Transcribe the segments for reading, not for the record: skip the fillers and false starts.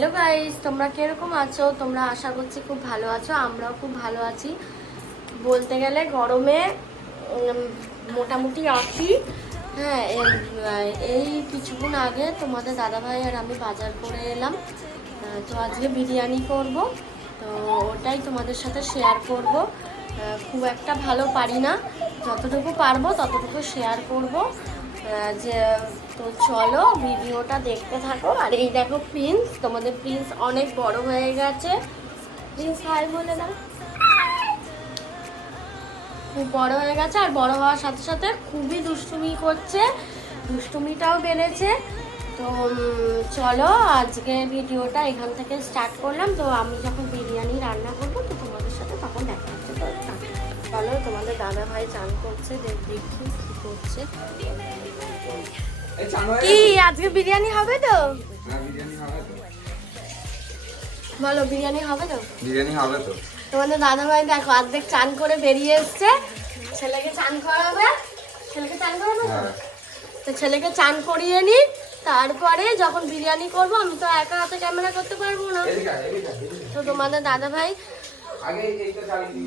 Hello guys, তোমরা কিরকম আছো? তোমরা আশা করছি খুব ভালো আছো। আমরাও খুব ভালো আছি। বলতে গেলে গরমে মোটামুটি আছি। হ্যাঁ, এই কিছুক্ষণ আগে তোমাদের দাদাভাই আর আমি বাজার করে এলাম। তো আজকে বিরিয়ানি করব, তো ওটাই তোমাদের সাথে শেয়ার করব। খুব একটা ভালো পারি না, যতটুকু পারবো ততটুকু শেয়ার করব। যে তো চলো ভিডিওটা দেখতে থাকো। আর এই দেখো প্রিন্স, তোমাদের প্রিন্স অনেক বড় হয়ে গেছে। প্রিন্স হাই বলে দাও। খুব বড় হয়ে গেছে, আর বড় হওয়ার সাথে সাথে খুবই দুষ্টুমি করছে, দুষ্টুমিটাও বেড়েছে। তো চলো আজকে ভিডিওটা এখান থেকে স্টার্ট করলাম। তো আমি যখন বিরিয়ানি রান্না করবো তো তোমাদের সাথে তখন দেখা হচ্ছে। তো চলো, তোমাদের দাদা ভাই চান করছে, দেখি কি করছে। কি আজকে বিরিয়ানি হবে তো? বলো, বিরিয়ানি হবে তো? বিরিয়ানি হবে তো। তোমাদের দাদা ভাই দেখো অর্ধেক চান করে বেরিয়ে এসছে। ছেলেকে চান করাবে, ছেলেকে চান করাবে তো ছেলেকে চান করিয়ে নি। তারপরে যখন বিরিয়ানি করব, আমি তো একা হাতে ক্যামেরা করতে পারবো না। তো তোমাদের দাদা ভাই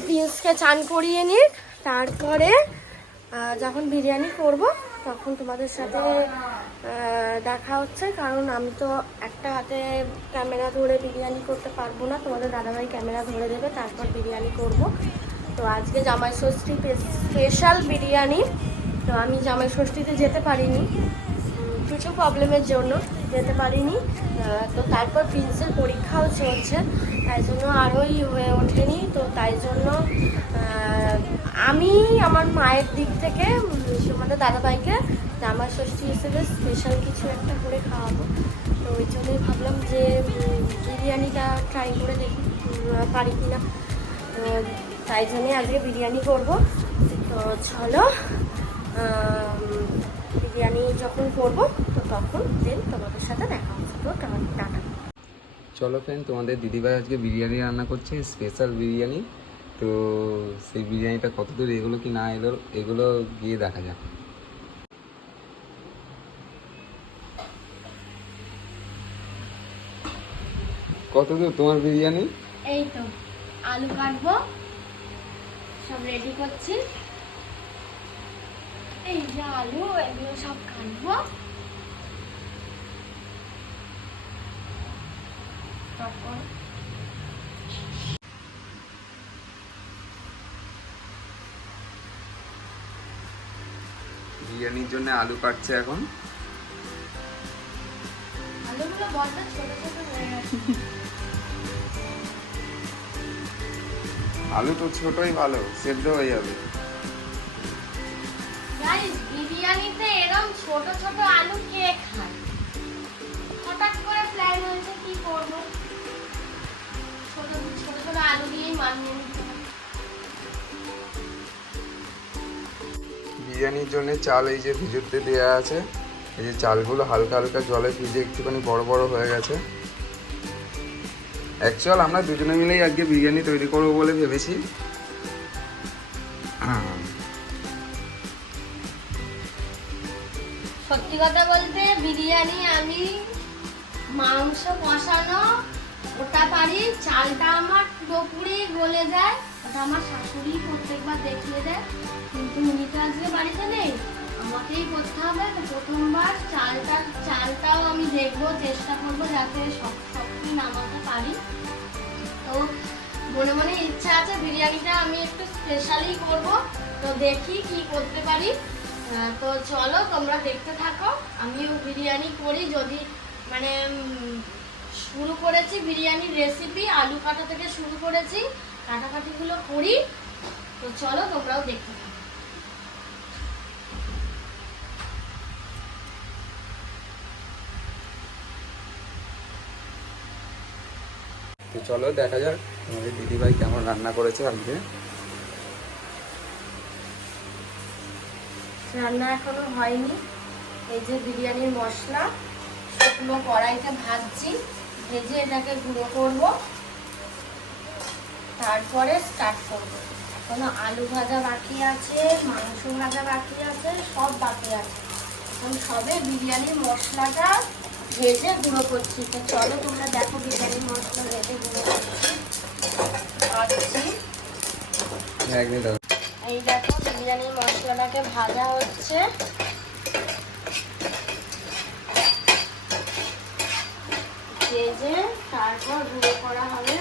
প্রিন্সকে চান করিয়ে নি, তারপরে যখন বিরিয়ানি করব তখন তোমাদের সাথে দেখা হচ্ছে। কারণ আমি তো একটা হাতে ক্যামেরা ধরে বিরিয়ানি করতে পারবো না, তোমাদের দাদাভাই ক্যামেরা ধরে দেবে, তারপর বিরিয়ানি করব। তো আজকে জামাই ষষ্ঠী স্পেশাল বিরিয়ানি। তো আমি জামাই ষষ্ঠীতে যেতে পারিনি, কিছু প্রবলেমের জন্য যেতে পারিনি। তো তারপর প্রিন্সের পরীক্ষাও চলছে, তাই জন্য আরোই হয়ে ওঠেনি। তো তাই জন্য আমি আমার মায়ের দিক থেকে আমাদের দাদাভাইকে জামাই ষষ্ঠী হিসেবে স্পেশাল কিছু একটা করে খাওয়াবো। তো ওই জন্যই ভাবলাম যে বিরিয়ানিটা ট্রাই করে দেখি পারি কি না। তাই জন্যই আজকে বিরিয়ানি করব। তো চলো বিরিয়ানি যখন করবো তো তখন দেন তোমাদের সাথে দেখা হচ্ছে। তো টাটা। চলো ফ্রেন্ড, তোমাদের দিদিভাই আজকে বিরিয়ানি রান্না করছে, স্পেশাল বিরিয়ানি। তো সেই বিরিয়ানিটা কতদূর এগুলো কি না এলো, এগুলো গিয়ে দেখা যাক। কতদূর তোমার বিরিয়ানি? এই তো আলু কাটবো, সব রেডি করছি। এই যে আলু, এগুলো সব কাটবো। তারপর বিরিয়ানির জন্য আলু কাটছে এখন। আলুগুলো বড্ড ছোট ছোট হয়ে গেছে। আলু তো ছোটই ভালো, সেদ্ধ হয়ে যাবে। গাইস, বিরিয়ানিতে এরকম ছোট ছোট আলু কে খায়? হঠাৎ করে প্ল্যান হয়েছে কি করবো, ছোট ছোট ছোট আলু দিয়েই মানিয়ে নিতে হবে। বিরিয়ানির জন্য চাল এই যে ভিজতে দেওয়া আছে, এই যে চালগুলো হালকা হালকা জলে ভিজে একটুখানি বড় বড় হয়ে গেছে। অ্যাকচুয়াল আমরা দুজনে মিলেই আজকে বিরিয়ানি তৈরি করবো বলে ভেবেছি। সত্যি কথা বলতে বিরিয়ানি আমি মাংস কষানো ওটা পারি, চালটা আমার পুরোপুরি গলে যায়, ওটা আমার শাশুড়ি প্রত্যেকবার দেখিয়ে দেয়। কিন্তু উনি তো আজকে বাড়িতে নেই, আমাকেই করতে হবে। তো প্রথমবার চালটাও আমি দেখবো, চেষ্টা করবো যাতে সবটি নামাতে পারি। তো মনে মনে ইচ্ছা আছে বিরিয়ানিটা আমি একটু স্পেশালি করব। তো দেখি কি করতে পারি। তো চলো তোমরা দেখতে থাকো, আমিও বিরিয়ানি করি। যদি মানে শুরু করেছি বিরিয়ানির রেসিপি, আলু কাটা থেকে শুরু করেছি, কাটাকাটিগুলো করি। তো চলো তোমরাও দেখতে থাকো। তো চলো দেখা যাক আমাদের দিদিভাই কেমন রান্না করেছে আজকে। রান্না এখনো হয়নি। এই যে বিরিয়ানির মশলা শুকনো কড়াইতে ভাজছি, ভেজে এটাকে গুঁড়ো করব, তারপরে স্টার্ট করব। এখনো আলু ভাজা বাকি আছে, মাংস ভাজা বাকি আছে, সব বাকি আছে। এখন সবে বিরিয়ানির মশলাটা ভেজে গুঁড়ো করছি। তো চলো তোমরা দেখো বিরিয়ানি মশলা ভেজে গুঁড়ো করছি। এই দেখো বিরিয়ানি মশলাটাকে ভাজা হচ্ছে। ভেজে তারপর গুঁড়ো করা হবে।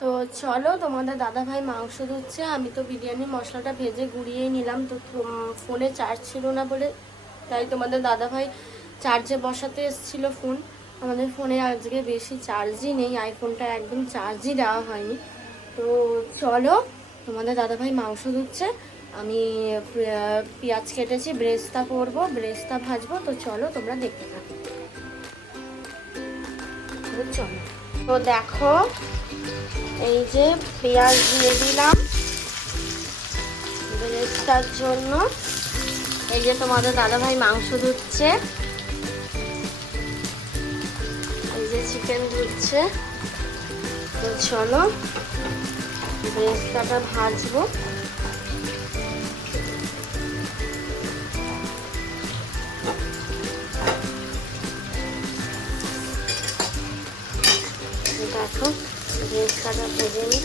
তো চলো তোমাদের দাদাভাই মাংস ধুচ্ছে, আমি তো বিরিয়ানি মশলাটা ভেজে গুঁড়িয়েই নিলাম। তো ফোনে চার্জ ছিল না বলে তাই তোমাদের দাদাভাই চার্জে বসাতে এসেছিল ফোন। আমাদের ফোনে আজকে বেশি চার্জই নেই, আইফোনটা একদম চার্জই দেওয়া হয়নি। তো চলো তোমাদের দাদাভাই মাংস ধুচ্ছে, আমি পেঁয়াজ কেটেছি, ব্রেস্তা করবো, ব্রেস্তা ভাজবো। তো চলো তোমরা দেখতে থাকো। চলো তো দেখো এই যে পেঁয়াজ দিয়ে দিলাম ব্রেস্তার জন্য। এই যে তোমাদের দাদাভাই মাংস ধুচ্ছে, এই যে চিকেন ধুচ্ছে। তো চলো ব্রেস্তাটা ভাজবো। দেখো ব্রেস্তাটা ভেজে নিই।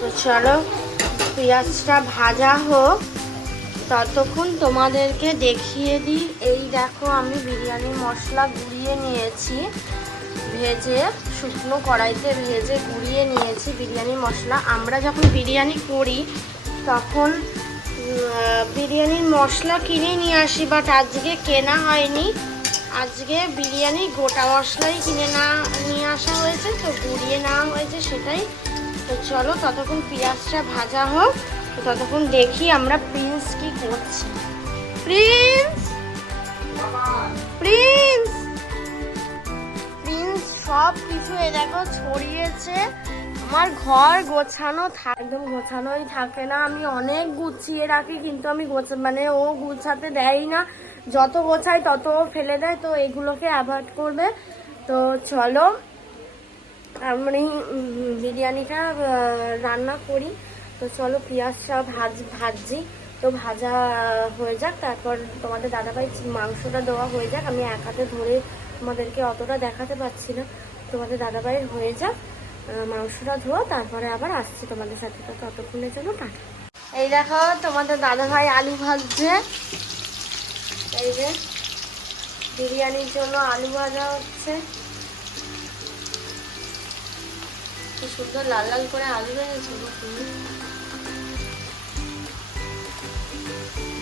তো চলো পেঁয়াজটা ভাজা হোক, ততক্ষণ তোমাদেরকে দেখিয়ে দিই। এই দেখো আমি বিরিয়ানি মশলা গুঁড়িয়ে নিয়েছি, ভেজে শুকনো কড়াইতে ভেজে গুঁড়িয়ে নিয়েছি বিরিয়ানি মশলা। আমরা যখন বিরিয়ানি করি তখন বিরিয়ানির মশলা কিনে নিয়ে আসি, বাট আজকে কেনা হয়নি। আজকে বিরিয়ানি গোটা মশলাই নিয়ে আসা হয়েছে, তো গুঁড়িয়ে নেওয়া হয়েছে সেটাই। তো চলো ততক্ষণ পেঁয়াজটা ভাজা হোক, তো ততক্ষণ দেখি আমরা প্রিন্স কি করছি। প্রিন্স প্রিন্স প্রিন্স সব কিছু এ দেখো ছড়িয়েছে। আমার ঘর গোছানো একদম গোছানোই থাকে না, আমি অনেক গুছিয়ে রাখি কিন্তু আমি মানে ও গুছাতে দেয় না, যত গোছাই তত ফেলে দেয়। তো এগুলোকে অ্যাভয়েড করবে। তো চলো আমি বিরিয়ানিটা রান্না করি। তো চলো পেঁয়াজটা ভাজছি। তো ভাজা হয়ে যাক, তারপর তোমাদের দাদাভাই মাংসটা দেওয়া হয়ে যাক। আমি এক হাতে ধরে তোমাদেরকে অতটা দেখাতে পারছি না, তোমাদের দাদাভাইয়ের হয়ে যাক, মাংসটা ধোয়া, তারপরে আবার আসছি তোমাদের সাথে। তো ততক্ষণের জন্য টাটা। এই দেখো তোমাদের দাদাভাই আলু ভাজছে, এই যে বিরিয়ানির জন্য আলু ভাজা হচ্ছে। কি সুন্দর লাল লাল করে আলু ভেজেছে,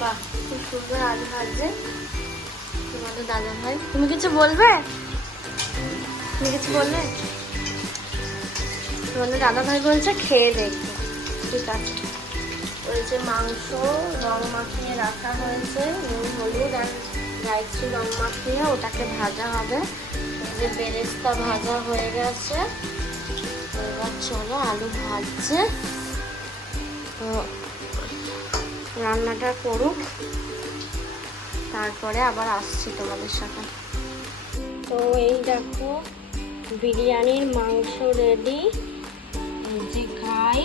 বাহ খুব সুন্দর আলু ভাজছে তোমাদের দাদাভাই। তুমি কিছু বলবে? তুমি কিছু বলবে? তোমাদের দাদাভাই বলছে খেয়ে দেখবে, ঠিক আছে। ওই যে মাংস রং মাখিয়ে রাখা হয়েছে, নুন হলুদ আর রাইসি রং মাখিয়ে ওটাকে ভাজা হবে। যে বেরেস্তা ভাজা হয়ে গেছে, এবার চলো আলু ভাজছে, তো রান্নাটা করুক, তারপরে আবার আসছি তোমাদের সাথে। তো এই দেখো বিরিয়ানির মাংস রেডি, এই যে ঘাই,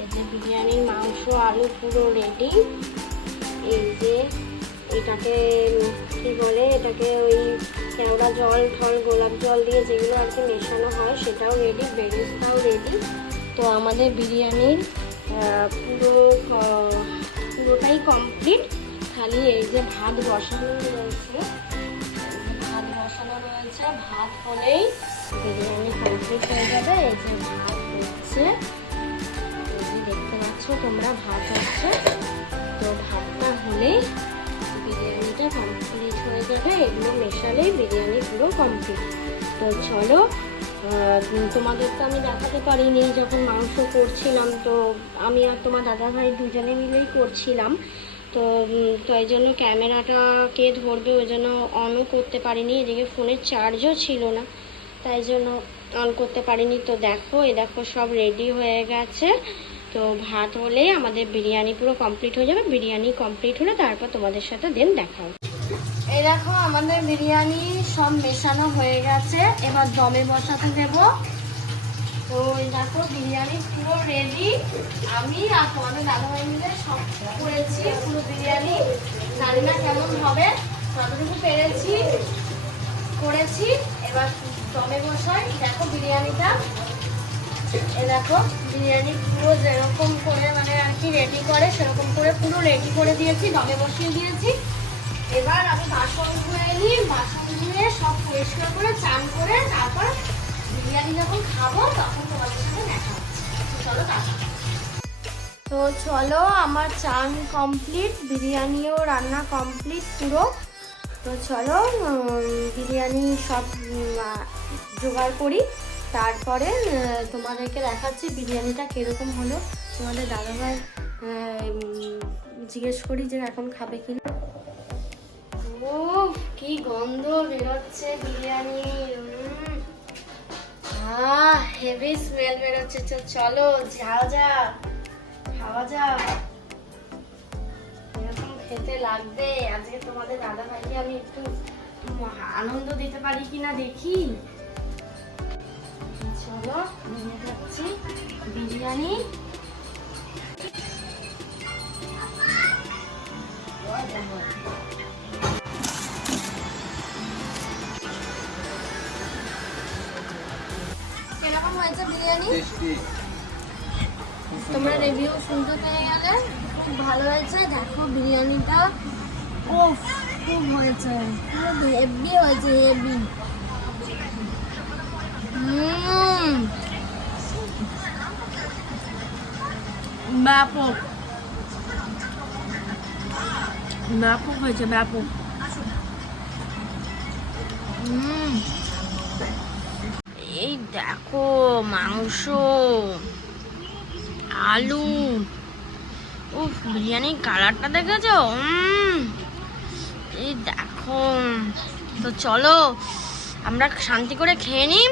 এই যে বিরিয়ানির মাংস আলু পুরো রেডি। এই যে এটাকে কি বলে, এটাকে ওই কেওড়া জল ঠল গোলাপ জল দিয়ে যেগুলো আর কি মেশানো হয় সেটাও রেডি, বেরেস্তাও রেডি। তো আমাদের বিরিয়ানির পুরোটাই কমপ্লিট। খালি এই যে ভাত বসানো রয়েছে, ভাত হলেই বিরিয়ানি কমপ্লিট হয়ে যাবে। এই যে ভাত হচ্ছে, এই যে দেখতে পাচ্ছ তোমরা ভাত হচ্ছে। তো ভাতটা হলেই বিরিয়ানিটা কমপ্লিট হয়ে যাবে, এগুলো মেশালেই বিরিয়ানি পুরো কমপ্লিট। তো চলো তোমাদের তো আমি দেখাতে পারিনি যখন মাংস করছিলাম, তো আমি আর তোমার দাদাভাই দুজনে মিলেই করছিলাম। তো এই জন্য ক্যামেরাটাকে ধরবে ওই জন্য অনও করতে পারিনি, এদিকে ফোনের চার্জও ছিল না, তাই জন্য অন করতে পারিনি। তো দেখো এই দেখো সব রেডি হয়ে গেছে। তো ভাত হলে আমাদের বিরিয়ানি পুরো কমপ্লিট হয়ে যাবে। বিরিয়ানি কমপ্লিট হলে তারপর তোমাদের সাথে দেন দেখা হবে। এই দেখো আমাদের বিরিয়ানি সব মেশানো হয়ে গেছে, এবার দমে বসাতে দেবো। তো এই দেখো বিরিয়ানি পুরো রেডি। আমি আর তোমাদের দাদাভাই মিলে সব করেছি পুরো বিরিয়ানি। জানি না কেমন হবে, যতটুকু পেরেছি করেছি। এবার দমে বসাই। দেখো বিরিয়ানিটা, এ দেখো বিরিয়ানি পুরো যেরকম করে মানে আর কি রেডি করে সেরকম করে পুরো রেডি করে দিয়েছি, দমে বসিয়ে দিয়েছি। এবার আমি বাসন ধুয়ে নিই, বাসন ধুয়ে সব পরিষ্কার করে চান করে তারপর বিরিয়ানি যখন খাবো তখন তোমাদের সাথে দেখা হচ্ছে। চলো টাটা। তো চলো, আমার চান কমপ্লিট, বিরিয়ানিও রান্না কমপ্লিট পুরো। তো চলো বিরিয়ানি সব জোগাড় করি, তারপরে তোমাদেরকে দেখাচ্ছি বিরিয়ানিটা কীরকম হলো। তোমাদের দাদাভাই জিজ্ঞেস করি যে এখন খাবে কিনা। ও কি গন্ধ বেরোচ্ছে বিরিয়ানির, হেভি স্মেল বেরোচ্ছে। চলো যাওয়া যাক, খাওয়া যাক। এরকম খেতে লাগবে। আজকে তোমাদের দাদা ভাইকে আমি একটু আনন্দ দিতে পারি কিনা দেখি। চলো নিয়ে যাচ্ছি বিরিয়ানি। কিরকম হয়েছে বিরিয়ানি? তোমরা রিভিউ শুনতে পেয়ে গেলে, খুব ভালো হয়েছে। দেখো বিরিয়ানিটা ও খুব হয়েছে, খুব হেভি হয়েছে, হেভি। ব্যাপক ব্যাপক হয়েছে, ব্যাপক। এই দেখো মাংস, আলু, উফ বিরিয়ানির কালারটা দেখেছো? এই দেখো। তো চলো আমরা শান্তি করে খেয়ে নিই,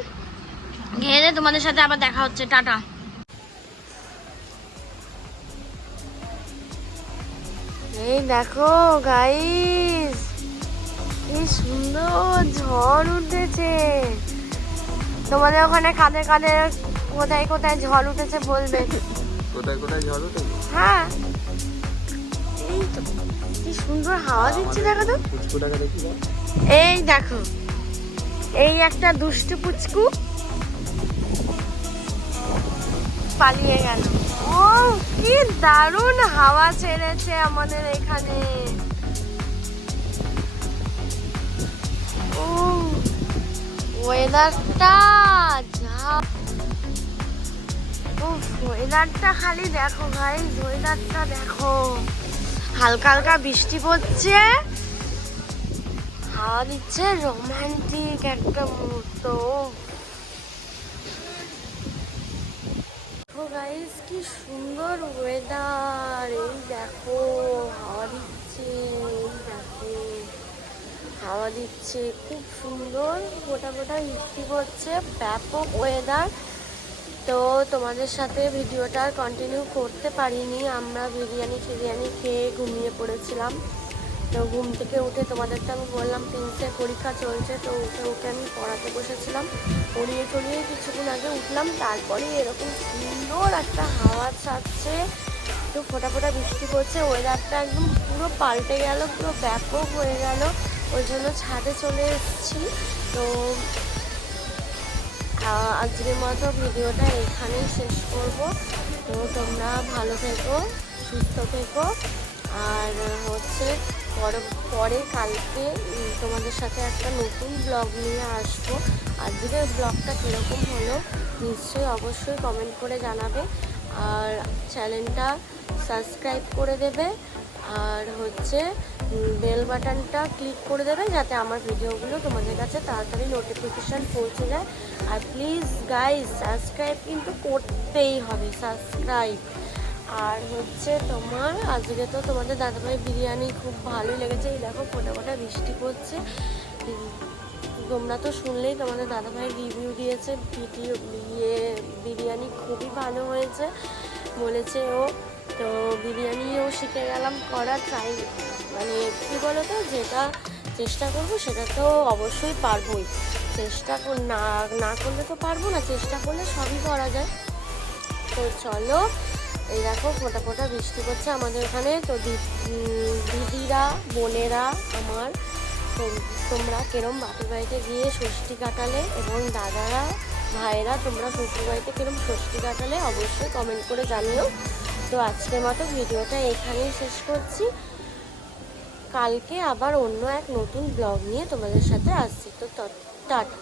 খেয়ে দিয়ে তোমাদের সাথে আবার দেখা হচ্ছে। টাটা। এই দেখো গাইস, কি সুন্দর ঝড় উঠেছে। তোমাদের ওখানে কাদের কাদের কোথায় কোথায় ঝড় উঠেছে বলবে। কোথায় কোথায় ঝড় উঠেছে? হ্যাঁ এই তো কি সুন্দর হাওয়া দিচ্ছে, দেখো তো। পুচকুটাকে দেখি দাও। এই দেখো, এই একটা দুষ্টু পুচকু পালিয়ে গেল। ও কি দারুণ হাওয়া ছেড়েছে আমাদের এখানে। ও ওয়েদারটা যা, ওয়েদারটা খালি দেখো গাইস, ওয়েদারটা দেখো। হালকা হালকা বৃষ্টি পড়ছে, হাওয়া দিচ্ছে, রোমান্টিক একটা মুহূর্ত। গাইস কি সুন্দর ওয়েদার। এই দেখো হাওয়া দিচ্ছে, এই দেখো হাওয়া দিচ্ছে, খুব সুন্দর। ফোটা ফোটা বৃষ্টি পড়ছে, ব্যাপক ওয়েদার। তো তোমাদের সাথে ভিডিওটা কন্টিনিউ করতে পারিনি, আমরা বিরিয়ানি খেয়ে ঘুমিয়ে পড়েছিলাম। তো ঘুম থেকে উঠে তোমাদেরকে আমি বললাম প্রিন্সের পরীক্ষা চলছে, তো ওকে আমি পড়াতে বসেছিলাম। পড়িয়ে টড়িয়ে কিছুক্ষণ আগে উঠলাম, তারপরে এরকম সুন্দর একটা হাওয়া ছাড়ছে, তো ফোটা ফোটা বৃষ্টি পড়ছে। ওয়েদারটা একদম পুরো পাল্টে গেল, পুরো ব্যাপক হয়ে গেল। ওই জন্য ছাদে চলে এসেছি। তো আজকের মতো ভিডিওটা এখানেই শেষ করব। তো তোমরা ভালো থেকো, সুস্থ থেকো। আর হচ্ছে পরে কালকে তোমাদের সাথে একটা নতুন ব্লগ নিয়ে আসবো। আজকের ব্লগটা কীরকম হলো নিশ্চয়ই অবশ্যই কমেন্ট করে জানাবে। আর চ্যানেলটা সাবস্ক্রাইব করে দেবে, আর হচ্ছে বেল বাটনটা ক্লিক করে দেবে যাতে আমার ভিডিওগুলো তোমাদের কাছে তাড়াতাড়ি নোটিফিকেশান পৌঁছে যায়। আর প্লিজ গাইজ সাবস্ক্রাইব কিন্তু করতেই হবে, সাবস্ক্রাইব। আর হচ্ছে তোমার আজকে তো তোমাদের দাদাভাই বিরিয়ানি খুব ভালোই লেগেছে। এই দেখো ফোটা ফোটা বৃষ্টি পড়ছে। তোমরা তো শুনলেই তোমাদের দাদাভাই রিভিউ দিয়েছে, বিরিয়ানি খুবই ভালো হয়েছে বলেছে ও। তো বিরিয়ানিও শিখে গেলাম করা, ট্রাই মানে কী বলো তো, যেটা চেষ্টা করবো সেটা তো অবশ্যই পারবোই। না না করলে তো পারবো না, চেষ্টা করলে সবই করা যায়। তো চলো, এই দেখো ফোঁটা ফোঁটা বৃষ্টি পড়ছে আমাদের এখানে। তো দিদিরা বোনেরা আমার, তোমরা কেরম বাপের বাড়িতে গিয়ে ষষ্ঠী কাটালে, এবং দাদারা ভাইয়েরা তোমরা শ্বশুর বাড়িতে কেরম ষষ্ঠী কাটালে অবশ্যই কমেন্ট করে জানিও। তো আজকের মতো ভিডিওটা এখানেই শেষ করছি। কালকে আবার অন্য এক নতুন ব্লগ নিয়ে তোমাদের সাথে আসছি। তো টাটা।